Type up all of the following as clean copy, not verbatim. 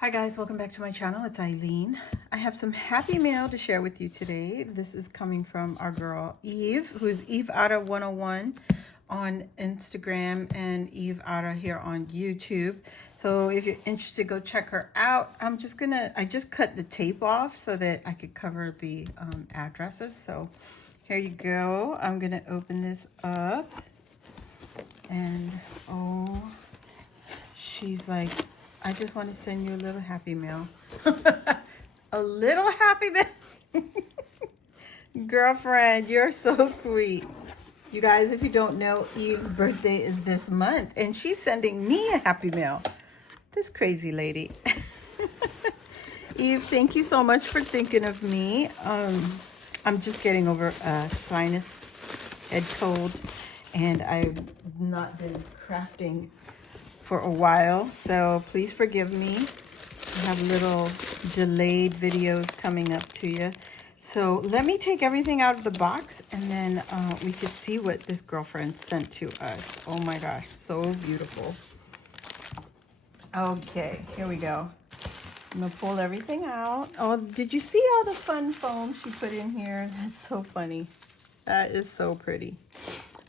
Hi guys, welcome back to my channel. It's Eileen. I have some happy mail to share with you today. This is coming from our girl Eve, who's Eve Ada 101 on Instagram and Eve Ada here on YouTube. So if you're interested, go check her out. I just cut the tape off so that I could cover the addresses. So here you go. I'm gonna open this up and oh, she's like, I just want to send you a little happy mail. A little happy mail. Girlfriend, you're so sweet. You guys, if you don't know, Eve's birthday is this month, and she's sending me a happy mail. This crazy lady. Eve, thank you so much for thinking of me. I'm just getting over a sinus head cold, and I've not been crafting for a while, so please forgive me. I have little delayed videos coming up to you. So let me take everything out of the box, and then we can see what this girlfriend sent to us. Oh my gosh, so beautiful. Okay, here we go. I'm gonna pull everything out. Oh, did you see all the fun foam she put in here? That's so funny. That is so pretty.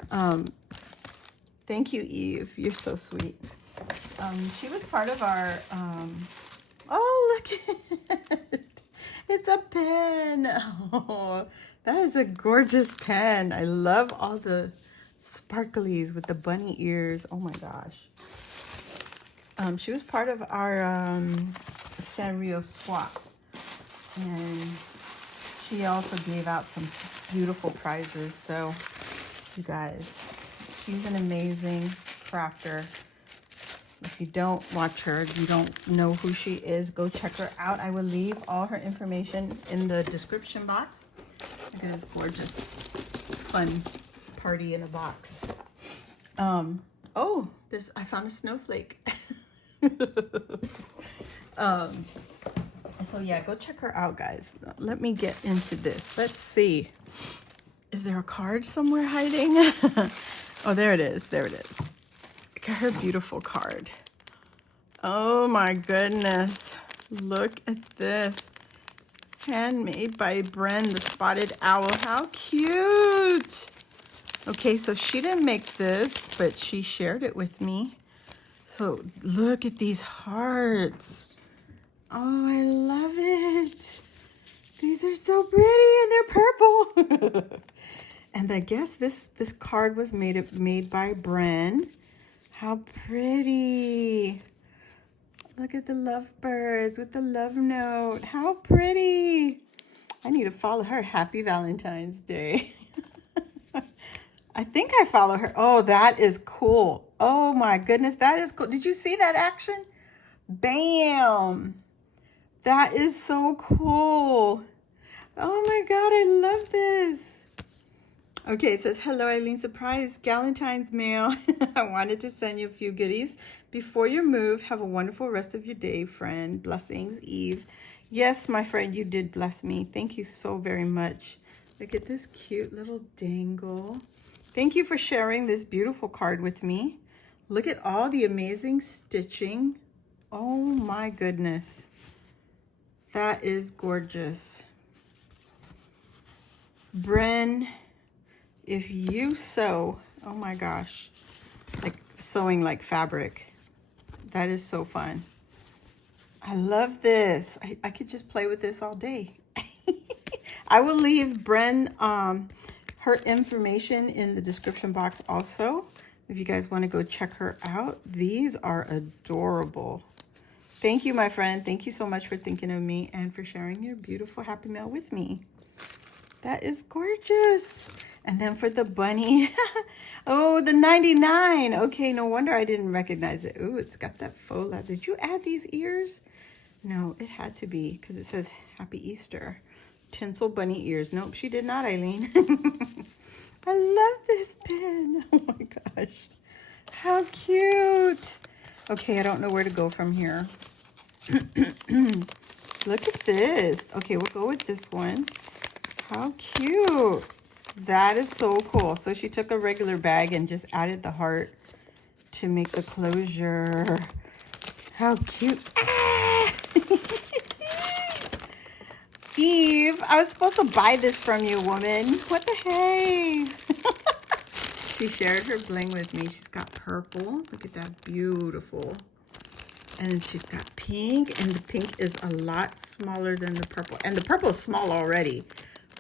Thank you, Eve. You're so sweet. She was part of our, oh, look at it. It's a pen. Oh, that is a gorgeous pen. I love all the sparklies with the bunny ears. Oh my gosh. She was part of our Sanrio swap. And she also gave out some beautiful prizes. So, you guys, she's an amazing crafter. If you don't watch her, you don't know who she is, go check her out. I will leave all her information in the description box. Look at this gorgeous, fun party in a box. Oh, I found a snowflake. So yeah, go check her out, guys. Let me get into this. Let's see. Is there a card somewhere hiding? Oh, there it is. There it is. Look at her beautiful card. Oh my goodness. Look at this. Handmade by Bren, the spotted owl. How cute. Okay, so she didn't make this, but she shared it with me. So look at these hearts. Oh, I love it. These are so pretty and they're purple. And I guess this card was made by Bren. How pretty. Look at the lovebirds with the love note. How pretty. I need to follow her. Happy Valentine's Day. I think I follow her. Oh, that is cool. Oh my goodness, that is cool. Did you see that action? Bam. That is so cool. Oh my God, I love this. Okay, it says, hello, Eileen, surprise, Galentine's mail. I wanted to send you a few goodies before your move. Have a wonderful rest of your day, friend. Blessings, Eve. Yes, my friend, you did bless me. Thank you so very much. Look at this cute little dangle. Thank you for sharing this beautiful card with me. Look at all the amazing stitching. Oh my goodness. That is gorgeous. Bren, if you sew, oh my gosh, like sewing like fabric, that is so fun. I love this. I could just play with this all day. I will leave Bren her information in the description box also. If you guys want to go check her out. These are adorable. Thank you, my friend. Thank you so much for thinking of me and for sharing your beautiful happy mail with me. That is gorgeous. And then for the bunny, oh, the 99. Okay, no wonder I didn't recognize it. Ooh, it's got that faux leather. Did you add these ears? No, it had to be because it says Happy Easter. Tinsel bunny ears. Nope, she did not, Eileen. I love this pen. Oh my gosh. How cute. Okay, I don't know where to go from here. Look at this. Okay, we'll go with this one. How cute. That is so cool. So she took a regular bag and just added the heart to make the closure. How cute. Ah! Eve, I was supposed to buy this from you, woman. What the heck? She shared her bling with me. She's got purple. Look at that, beautiful. And then she's got pink, and the pink is a lot smaller than the purple. And the purple is small already,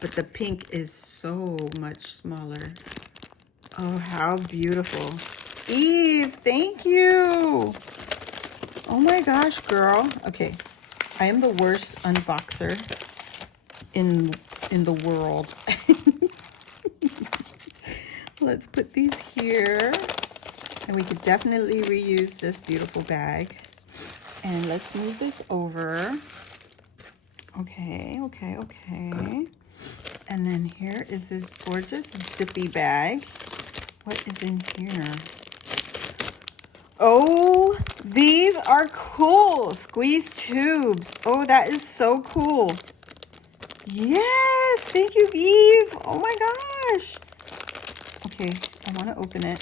but the pink is so much smaller. Oh, how beautiful. Eve, thank you. Oh my gosh, girl. Okay, I am the worst unboxer in the world. Let's put these here, and we could definitely reuse this beautiful bag. And let's move this over. Okay, okay, okay. And then here is this gorgeous zippy bag. What is in here? Oh, these are cool. Squeeze tubes. Oh, that is so cool. Yes, thank you, Eve. Oh my gosh. Okay, I want to open it.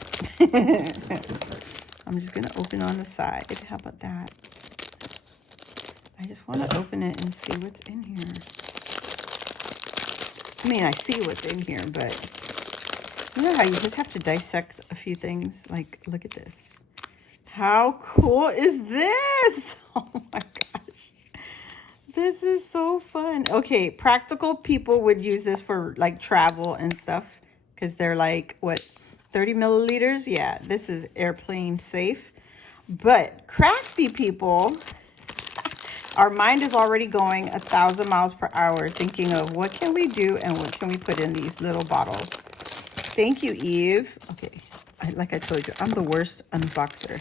I'm just going to open on the side. How about that? I just want to open it and see what's in here. I mean, I see what's in here, but you know how you just have to dissect a few things? Like, look at this. How cool is this? Oh my gosh. This is so fun. Okay, practical people would use this for like travel and stuff because they're like, what, 30 milliliters? Yeah, this is airplane safe. But crafty people, our mind is already going 1,000 miles per hour thinking of what can we do and what can we put in these little bottles. Thank you, Eve. Okay, like I told you, I'm the worst unboxer.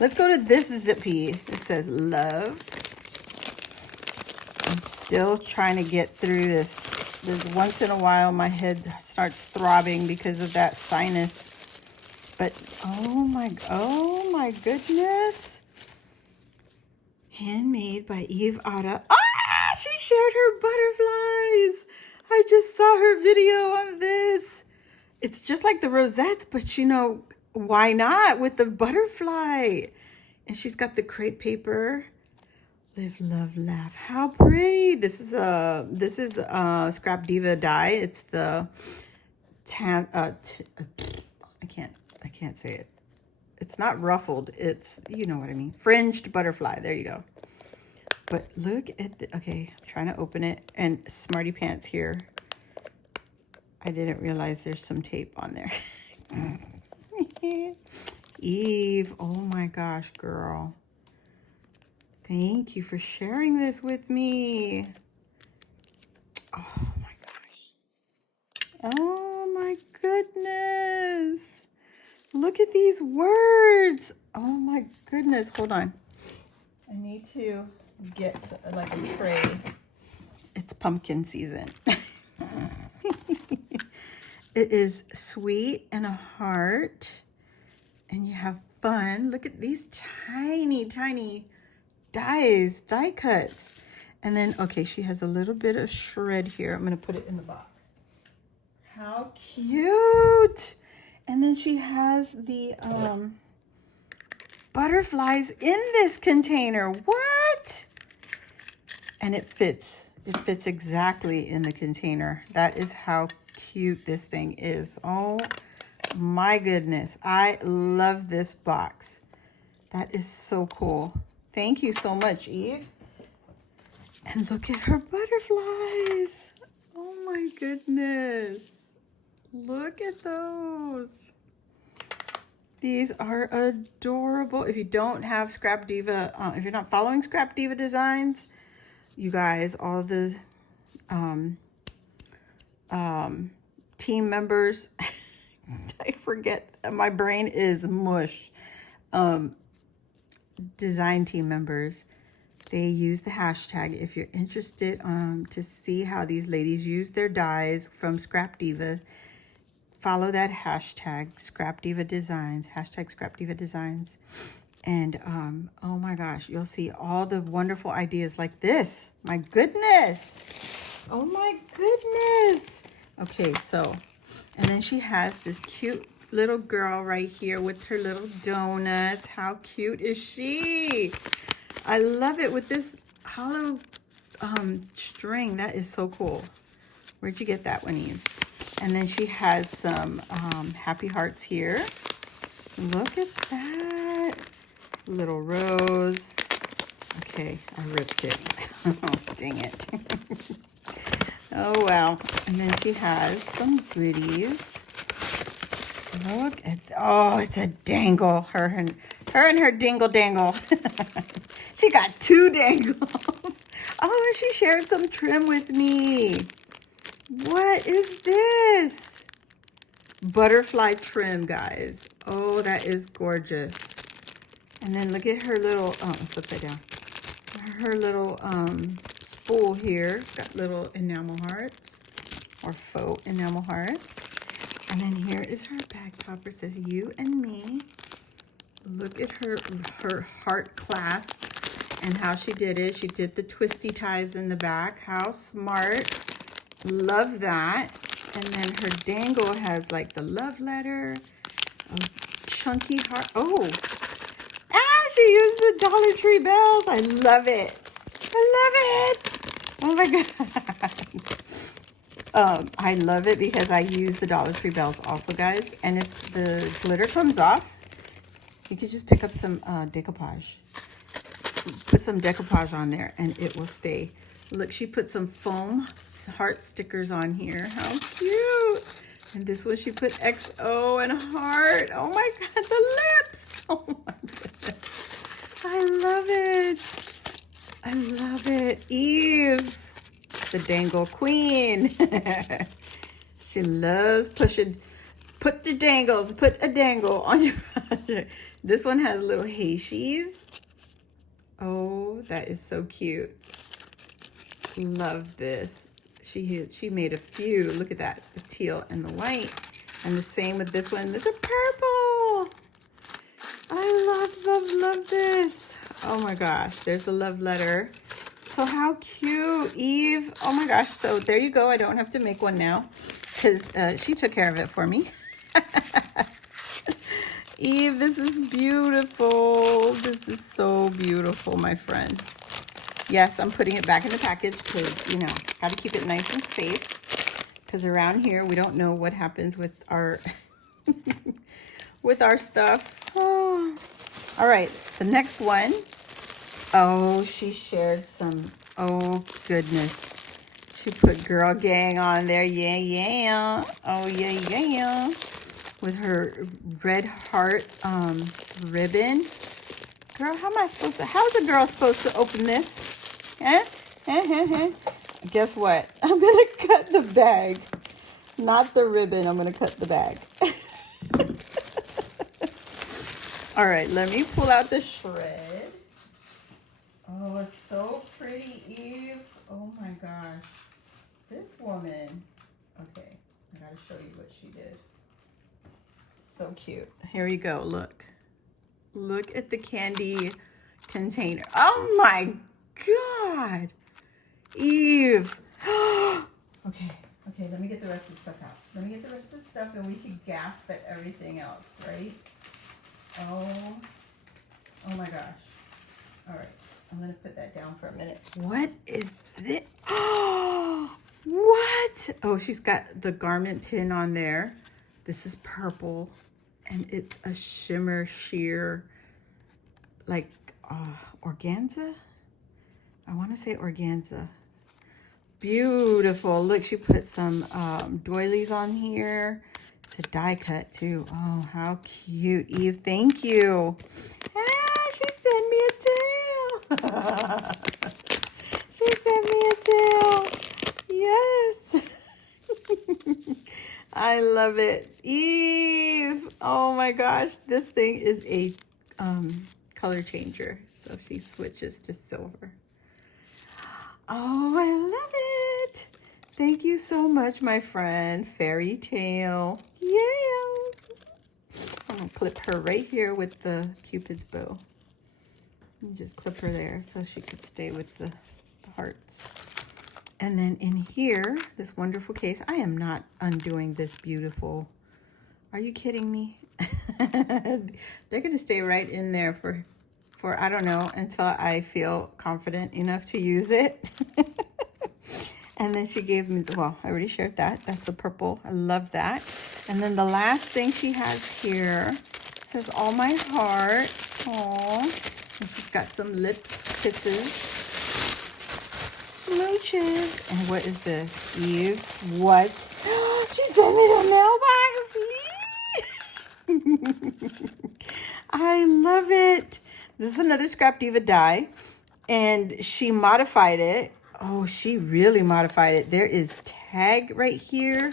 Let's go to this zippy. It says love. I'm still trying to get through this. There's once in a while my head starts throbbing because of that sinus. But oh my goodness. Handmade by Eve Otta. Ah, she shared her butterflies. I just saw her video on this. It's just like the rosettes, but you know, why not with the butterfly? And she's got the crepe paper. Live, love, laugh. How pretty. This is Scrap Diva dye. It's the I can't say it. It's not ruffled. It's, you know what I mean. Fringed butterfly. There you go. But look at the, okay, I'm trying to open it. And Smarty Pants here. I didn't realize there's some tape on there. Eve, oh my gosh, girl. Thank you for sharing this with me. Oh my gosh. Oh my goodness. Look at these words. Oh my goodness. Hold on. I need to get like a tray. It's pumpkin season. It is sweet and a heart. And you have fun. Look at these tiny, tiny die cuts. And then, okay, she has a little bit of shred here. I'm going to put it in the box. How cute. And then she has the butterflies in this container. What? And it fits. It fits exactly in the container. That is how cute this thing is. Oh my goodness. I love this box. That is so cool. Thank you so much, Eve. And look at her butterflies. Oh my goodness. Look at those. These are adorable. If you don't have Scrap Diva, if you're not following Scrap Diva Designs, you guys, all the team members, I forget, my brain is mush. Design team members, they use the hashtag. If you're interested to see how these ladies use their dyes from Scrap Diva, follow that hashtag, Scrap Diva Designs, hashtag Scrap Diva Designs. And oh my gosh, you'll see all the wonderful ideas like this. My goodness. Oh my goodness. Okay, so, and then she has this cute little girl right here with her little donuts. How cute is she? I love it with this hollow string. That is so cool. Where'd you get that one, Eve? And then she has some happy hearts here. Look at that. Little rose. Okay, I ripped it. Oh, dang it. Oh, well. And then she has some goodies. Look at, oh, it's a dangle. Her and her dingle dangle. She got 2 dangles. Oh, she shared some trim with me. What is this? Butterfly trim, guys. Oh, that is gorgeous. And then look at her little, oh, it's upside down. Her little spool here. Got little enamel hearts or faux enamel hearts. And then here is her bag topper. Says you and me. Look at her heart clasp and how she did it. She did the twisty ties in the back. How smart. Love that. And then her dangle has like the love letter, a chunky heart. Oh, she used the Dollar Tree bells. I love it. I love it. Oh my God. I love it because I use the Dollar Tree bells also, guys. And if the glitter comes off, you could just pick up some decoupage. Put some decoupage on there and it will stay. Look, she put some foam heart stickers on here. How cute. And this one she put XO and a heart. Oh my God, the lips. Oh my goodness. I love it. I love it. Eve, the dangle queen. She loves pushing. Put the dangles. Put a dangle on your project. This one has little Hayshies. Oh, that is so cute. Love this. She made a few. Look at that. The teal and the white. And the same with this one. Look at purple. I love this. Oh my gosh. There's the love letter. So how cute, Eve. Oh my gosh. So there you go. I don't have to make one now because she took care of it for me. Eve, this is beautiful. This is so beautiful, my friend. Yes, I'm putting it back in the package because, you know, got to keep it nice and safe. Because around here, we don't know what happens with our with our stuff. Oh. All right, the next one. Oh, she shared some. Oh, goodness. She put Girl Gang on there. Yeah, yeah. Oh, yeah, yeah. With her red heart ribbon. Girl, how's a girl supposed to open this? Huh? Guess what? I'm going to cut the bag. Not the ribbon. I'm going to cut the bag. All right, let me pull out the shred. Oh, it's so pretty, Eve. Oh my gosh. This woman. Okay, I got to show you what she did. So cute. Here you go. Look. Look at the candy container. Oh my God. Eve. Okay, let me get the rest of the stuff out. Let me get the rest of the stuff and we can gasp at everything else, right? Oh my gosh. All right, I'm gonna put that down for a minute. What is this? Oh, what? Oh, she's got the garment pin on there. This is purple. And it's a shimmer sheer, like organza? I want to say organza. Beautiful. Look, she put some doilies on here. It's a die cut too. Oh, how cute. Eve, thank you. Ah, she sent me a tail. She sent me a tail. Yes. I love it. Eve. Oh my gosh. This thing is a color changer. So she switches to silver. Oh, I love it. Thank you so much, my friend. Fairy tale. Yes. I'm going to clip her right here with the Cupid's bow. And just clip her there so she could stay with the hearts. And then in here, this wonderful case. I am not undoing this beautiful. Are you kidding me? They're going to stay right in there for for, I don't know, until I feel confident enough to use it. And then she gave me, well, I already shared that. That's the purple. I love that. And then the last thing she has here says, all my heart. Aww. And she's got some lips, kisses, smooches. And what is this? Eve? What? She sent me the mailbox. I love it. This is another Scrap Diva die. And she modified it. Oh, she really modified it. There is tag right here.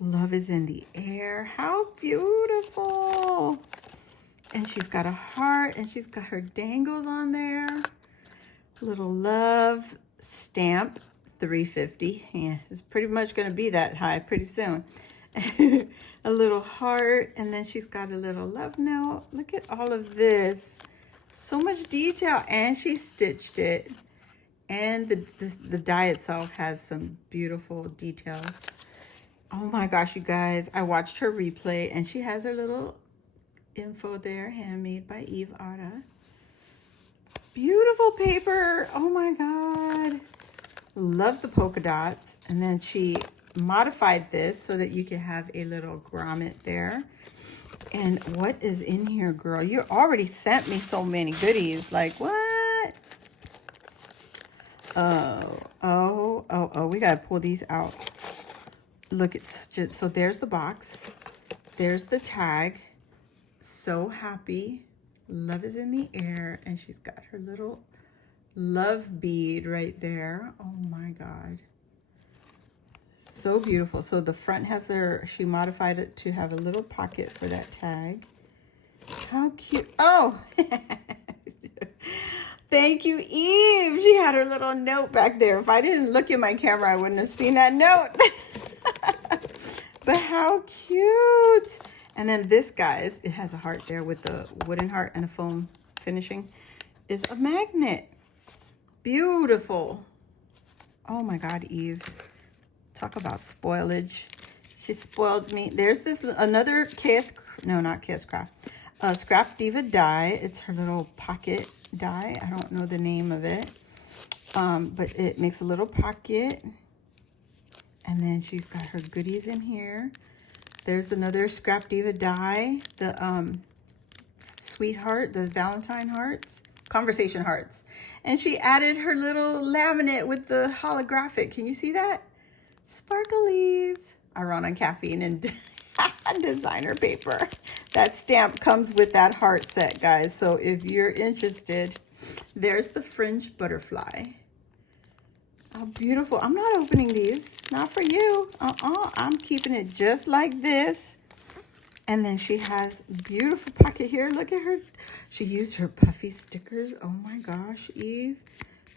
Love is in the air. How beautiful. And she's got a heart and she's got her dangles on there. Little love stamp, 350. Yeah, it's pretty much going to be that high pretty soon. A little heart, and then she's got a little love note. Look at all of this. So much detail, and she stitched it. And the die itself has some beautiful details. Oh my gosh, you guys. I watched her replay, and she has her little info there, handmade by Eve Otta. Beautiful paper. Oh my God. Love the polka dots. And then she modified this so that you can have a little grommet there. And what is in here, girl? You already sent me so many goodies. Like, what? Oh, we gotta pull these out. Look, it's just, so there's the box. There's the tag. So happy. Love is in the air. And she's got her little love bead right there. Oh my God. So beautiful. So the front has her, she modified it to have a little pocket for that tag. How cute. Oh, thank you, Eve. She had her little note back there. If I didn't look in my camera, I wouldn't have seen that note. But how cute. And then this, guys, it has a heart there with the wooden heart and a foam finishing, is a magnet. Beautiful. Oh my God, Eve. Talk about spoilage. She spoiled me. There's this another not KS Craft. Scrap Diva die. It's her little pocket die. I don't know the name of it. But it makes a little pocket. And then she's got her goodies in here. There's another Scrap Diva die. The sweetheart, the Valentine hearts. Conversation hearts. And she added her little laminate with the holographic. Can you see that? Sparklies. I run on caffeine and designer paper. That stamp comes with that heart set, guys. So if you're interested, there's the fringe butterfly. Oh, beautiful. I'm not opening these. Not for you. I'm keeping it just like this. And then she has beautiful pocket here. Look at her. She used her puffy stickers. Oh my gosh, Eve.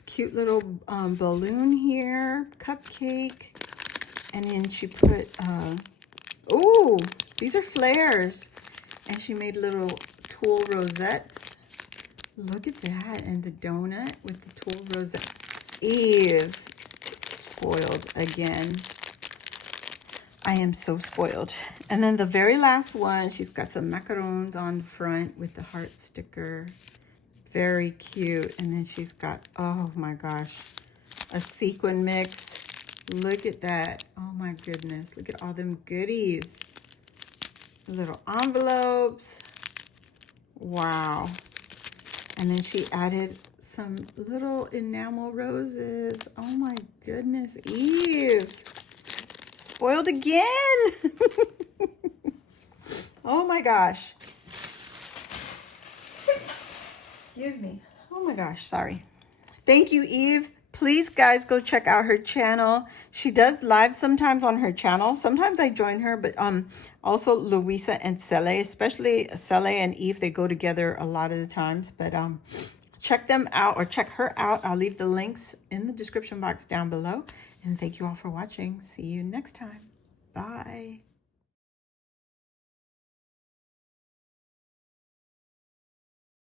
Cute little balloon here. Cupcake. And then she put, oh, these are flares. And she made little tulle rosettes. Look at that. And the donut with the tulle rosette. Eve, spoiled again. I am so spoiled. And then the very last one, she's got some macarons on the front with the heart sticker. Very cute. And then she's got, oh my gosh, a sequin mix. Look at that. Oh my goodness. Look at all them goodies. Little envelopes. Wow. And then she added some little enamel roses. Oh my goodness, Eve. Spoiled again. Oh my gosh. Excuse me. Oh my gosh, sorry. Thank you, Eve. Please, guys, go check out her channel. She does live sometimes on her channel. Sometimes I join her, but also Louisa and Cele, especially Cele and Eve, they go together a lot of the times. But check them out or check her out. I'll leave the links in the description box down below. And thank you all for watching. See you next time. Bye.